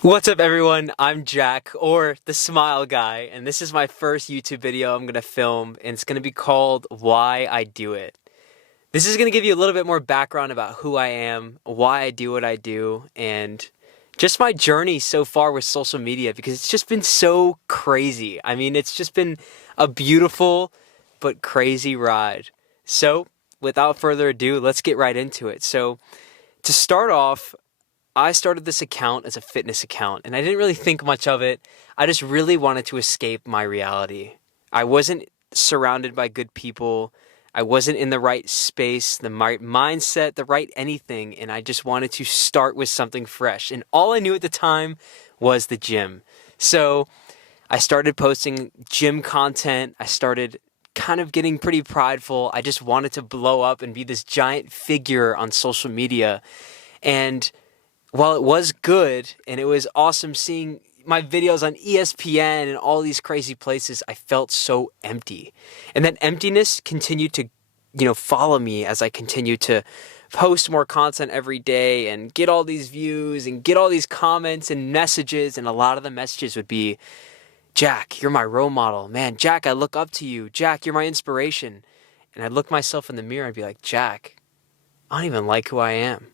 What's up, everyone? I'm Jack, or the Smile Guy, and this is my first YouTube video I'm gonna film, and it's gonna be called Why I Do It. This is gonna give you a little bit more background about who I am, why I do what I do, and just my journey so far with social media because it's just been so crazy. I mean, it's just been a beautiful but crazy ride. So, without further ado, let's get right into it. So, to start off, I started this account as a fitness account, and I didn't really think much of it. I just really wanted to escape my reality. I wasn't surrounded by good people. I wasn't in the right space, the right mindset, the right anything, and I just wanted to start with something fresh. And all I knew at the time was the gym. So I started posting gym content. I started kind of getting pretty prideful. I just wanted to blow up and be this giant figure on social media. And while it was good and it was awesome seeing my videos on ESPN and all these crazy places, I felt so empty. And that emptiness continued to, follow me as I continued to post more content every day and get all these views and get all these comments and messages. And a lot of the messages would be, Jack, you're my role model. Man, Jack, I look up to you. Jack, you're my inspiration. And I'd look myself in the mirror and be like, Jack, I don't even like who I am.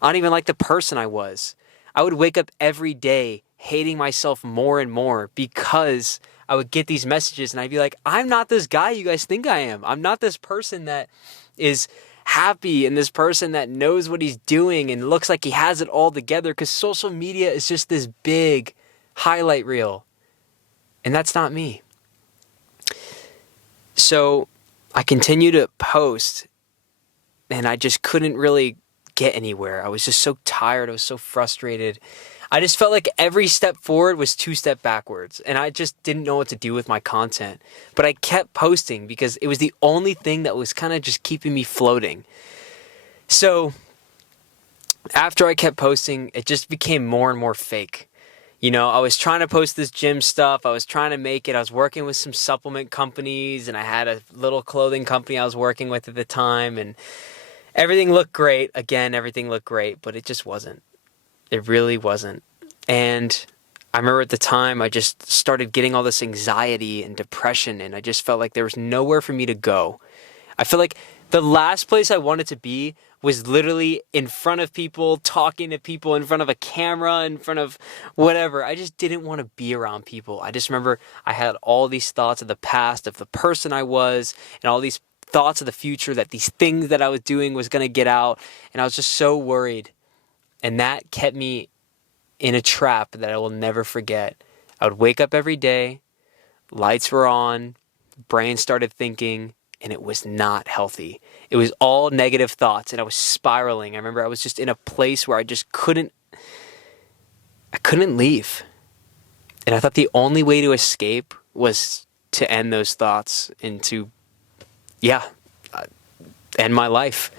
I don't even like the person I was. I would wake up every day hating myself more and more because I would get these messages and I'd be like, I'm not this guy you guys think I am. I'm not this person that is happy and this person that knows what he's doing and looks like he has it all together, because social media is just this big highlight reel. And that's not me. So I continue to post and I just couldn't really get anywhere. I was just so tired. I was so frustrated. I just felt like every step forward was two steps backwards, and I just didn't know what to do with my content. But I kept posting because it was the only thing that was kind of just keeping me floating. So after I kept posting, it just became more and more fake. I was trying to post this gym stuff. I was trying to make it. I was working with some supplement companies, and I had a little clothing company I was working with at the time, and everything looked great. Again, everything looked great, but it just wasn't. It really wasn't. And I remember at the time, I just started getting all this anxiety and depression, and I just felt like there was nowhere for me to go. I feel like the last place I wanted to be was literally in front of people, talking to people, in front of a camera, in front of whatever. I just didn't want to be around people. I just remember I had all these thoughts of the past, of the person I was, and all these thoughts of the future, that these things that I was doing was going to get out, and I was just so worried. And that kept me in a trap that I will never forget. I would wake up every day, lights were on, brain started thinking, and it was not healthy. It was all negative thoughts, and I was spiraling. I remember I was just in a place where I couldn't leave. And I thought the only way to escape was to end those thoughts and to end my life.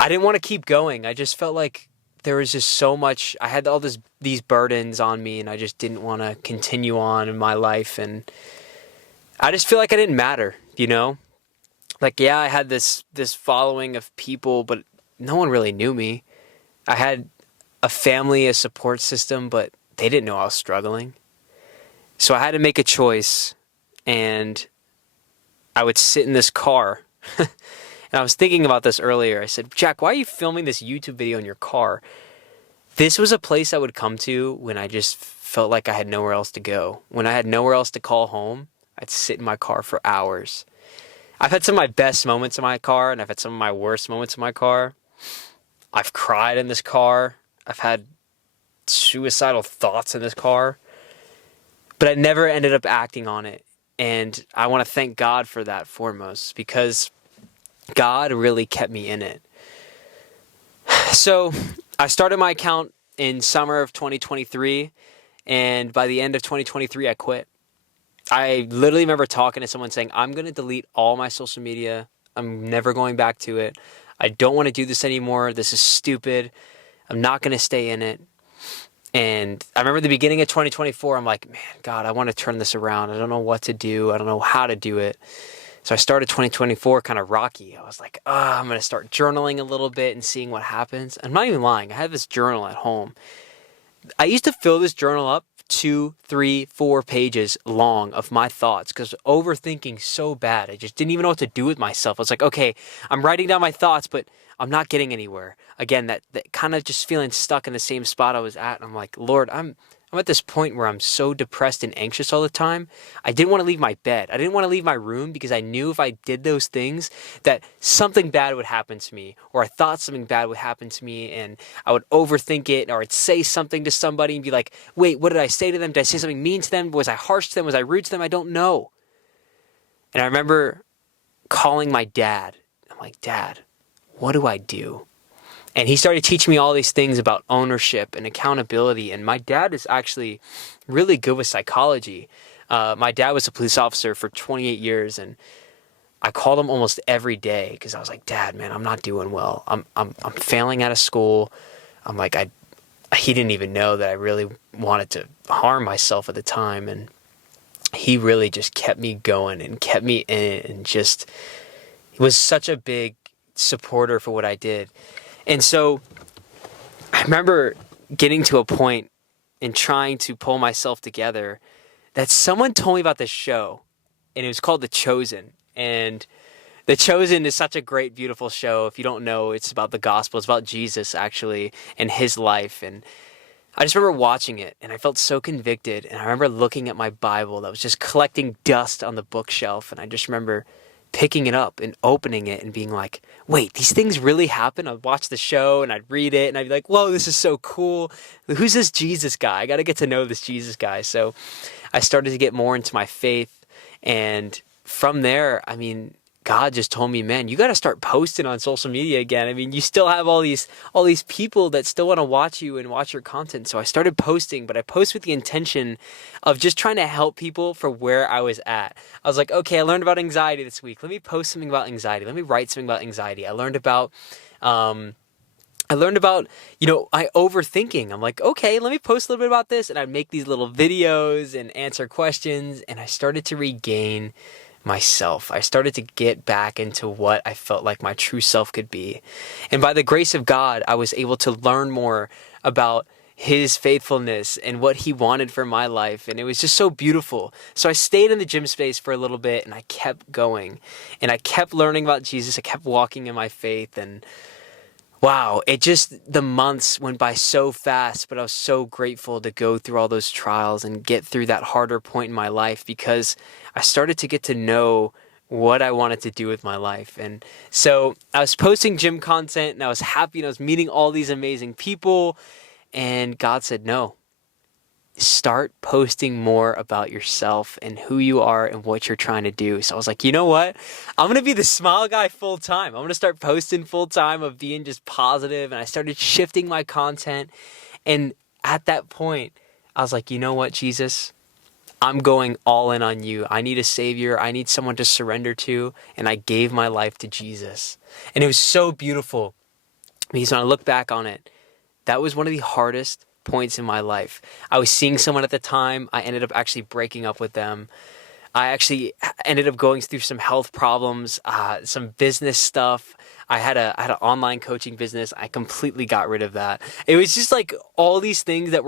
I didn't want to keep going. I just felt like there was just so much. I had all these burdens on me, and I just didn't want to continue on in my life. And I just feel like I didn't matter, Like, yeah, I had this following of people, but no one really knew me. I had a family, a support system, but they didn't know I was struggling. So I had to make a choice, and I would sit in this car. And I was thinking about this earlier. I said, Jack, why are you filming this YouTube video in your car? This was a place I would come to when I just felt like I had nowhere else to go. When I had nowhere else to call home, I'd sit in my car for hours. I've had some of my best moments in my car, and I've had some of my worst moments in my car. I've cried in this car. I've had suicidal thoughts in this car. But I never ended up acting on it. And I want to thank God for that foremost, because God really kept me in it. So I started my account in summer of 2023, and by the end of 2023, I quit. I literally remember talking to someone saying, I'm going to delete all my social media. I'm never going back to it. I don't want to do this anymore. This is stupid. I'm not going to stay in it. And I remember the beginning of 2024, I'm like, man, God, I want to turn this around. I don't know what to do. I don't know how to do it. So I started 2024 kind of rocky. I was like, I'm going to start journaling a little bit and seeing what happens. I'm not even lying. I have this journal at home. I used to fill this journal up 2, 3, 4 pages long of my thoughts because overthinking so bad. I just didn't even know what to do with myself. I was like, okay, I'm writing down my thoughts, but I'm not getting anywhere. Again, that kind of just feeling stuck in the same spot I was at. And I'm like, Lord, I'm at this point where I'm so depressed and anxious all the time. I didn't want to leave my bed. I didn't want to leave my room because I knew if I did those things that something bad would happen to me, or I thought something bad would happen to me, and I would overthink it, or I'd say something to somebody and be like, wait, what did I say to them? Did I say something mean to them? Was I harsh to them? Was I rude to them? I don't know. And I remember calling my dad. I'm like, Dad, what do I do? And he started teaching me all these things about ownership and accountability. And my dad is actually really good with psychology. My dad was a police officer for 28 years, and I called him almost every day because I was like, Dad, man, I'm not doing well. I'm failing out of school. I'm like, he didn't even know that I really wanted to harm myself at the time. And he really just kept me going and kept me in it, and just was such a big supporter for what I did. And so I remember getting to a point in trying to pull myself together that someone told me about this show, and it was called The Chosen. And The Chosen is such a great, beautiful show. If you don't know, it's about the gospel. It's about Jesus, actually, and his life. And I just remember watching it, and I felt so convicted. And I remember looking at my Bible that was just collecting dust on the bookshelf, and I just remember picking it up and opening it and being like, wait, these things really happen? I'd watch the show and I'd read it and I'd be like, whoa, this is so cool. Who's this Jesus guy? I got to get to know this Jesus guy. So I started to get more into my faith. And from there, I mean, God just told me, man, you got to start posting on social media again. I mean, you still have all these people that still want to watch you and watch your content. So I started posting, but I post with the intention of just trying to help people for where I was at. I was like, okay, I learned about anxiety this week. Let me post something about anxiety. Let me write something about anxiety. I learned about, I overthinking. I'm like, okay, let me post a little bit about this. And I'd make these little videos and answer questions. And I started to regain myself. I started to get back into what I felt like my true self could be. And by the grace of God, I was able to learn more about his faithfulness and what he wanted for my life. And it was just so beautiful. So I stayed in the gym space for a little bit, and I kept going, and I kept learning about Jesus. I kept walking in my faith, and wow, the months went by so fast, but I was so grateful to go through all those trials and get through that harder point in my life, because I started to get to know what I wanted to do with my life. And so I was posting gym content, and I was happy, and I was meeting all these amazing people, and God said, no. Start posting more about yourself and who you are and what you're trying to do. So I was like, you know what? I'm going to be the smile guy full time. I'm going to start posting full time of being just positive. And I started shifting my content. And at that point, I was like, you know what, Jesus? I'm going all in on you. I need a savior. I need someone to surrender to. And I gave my life to Jesus. And it was so beautiful, because when I look back on it, that was one of the hardest points in my life. I was seeing someone at the time. I ended up actually breaking up with them. I actually ended up going through some health problems, some business stuff. I had an online coaching business. I completely got rid of that. It was just like all these things that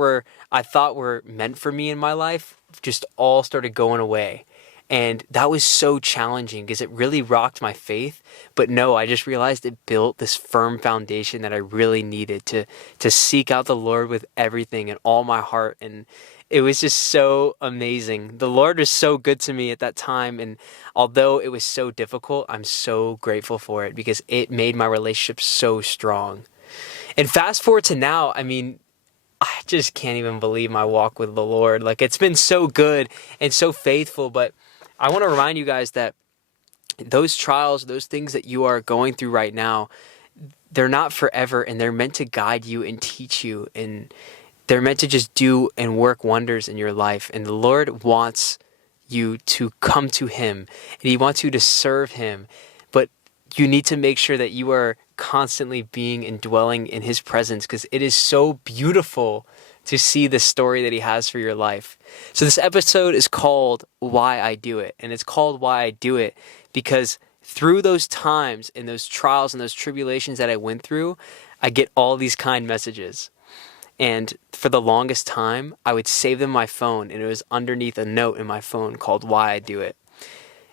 I thought were meant for me in my life just all started going away. And that was so challenging because it really rocked my faith. But no, I just realized it built this firm foundation that I really needed to seek out the Lord with everything and all my heart. And it was just so amazing. The Lord was so good to me at that time. And although it was so difficult, I'm so grateful for it because it made my relationship so strong. And fast forward to now, I mean, I just can't even believe my walk with the Lord. Like, it's been so good and so faithful, but I want to remind you guys that those trials, those things that you are going through right now, they're not forever, and they're meant to guide you and teach you, and they're meant to just do and work wonders in your life. And the Lord wants you to come to him, and he wants you to serve him, but you need to make sure that you are constantly being and dwelling in his presence, because it is so beautiful to see the story that he has for your life. So this episode is called Why I Do It. And it's called Why I Do It because through those times and those trials and those tribulations that I went through, I get all these kind messages. And for the longest time, I would save them on my phone, and it was underneath a note in my phone called Why I Do It.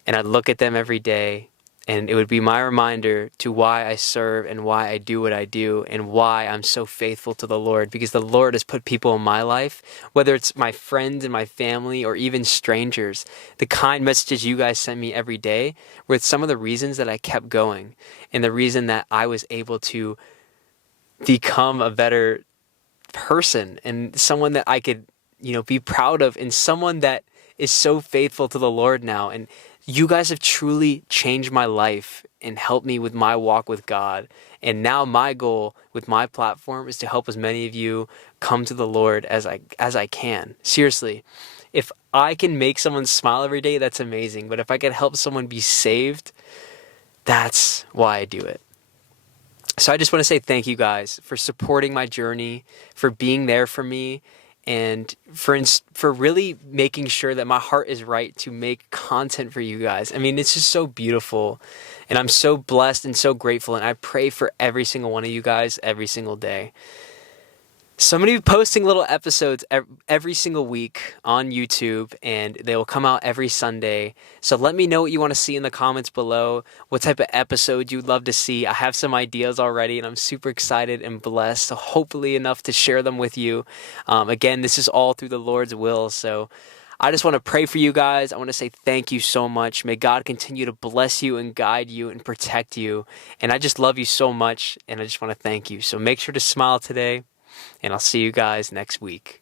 And I'd look at them every day, and it would be my reminder to why I serve and why I do what I do and why I'm so faithful to the Lord, because the Lord has put people in my life, whether it's my friends and my family or even strangers. The kind messages you guys sent me every day were some of the reasons that I kept going and the reason that I was able to become a better person and someone that I could, be proud of, and someone that is so faithful to the Lord now. And you guys have truly changed my life and helped me with my walk with God. And now my goal with my platform is to help as many of you come to the Lord as I can. Seriously, if I can make someone smile every day, that's amazing. But if I can help someone be saved, that's why I do it. So I just want to say thank you guys for supporting my journey, for being there for me, and for really making sure that my heart is right to make content for you guys. I mean, it's just so beautiful, and I'm so blessed and so grateful, and I pray for every single one of you guys every single day. So I'm going to be posting little episodes every single week on YouTube, and they will come out every Sunday. So let me know what you want to see in the comments below, what type of episode you'd love to see. I have some ideas already, and I'm super excited and blessed, so hopefully enough to share them with you. Again, this is all through the Lord's will, so I just want to pray for you guys. I want to say thank you so much. May God continue to bless you and guide you and protect you. And I just love you so much, and I just want to thank you. So make sure to smile today. And I'll see you guys next week.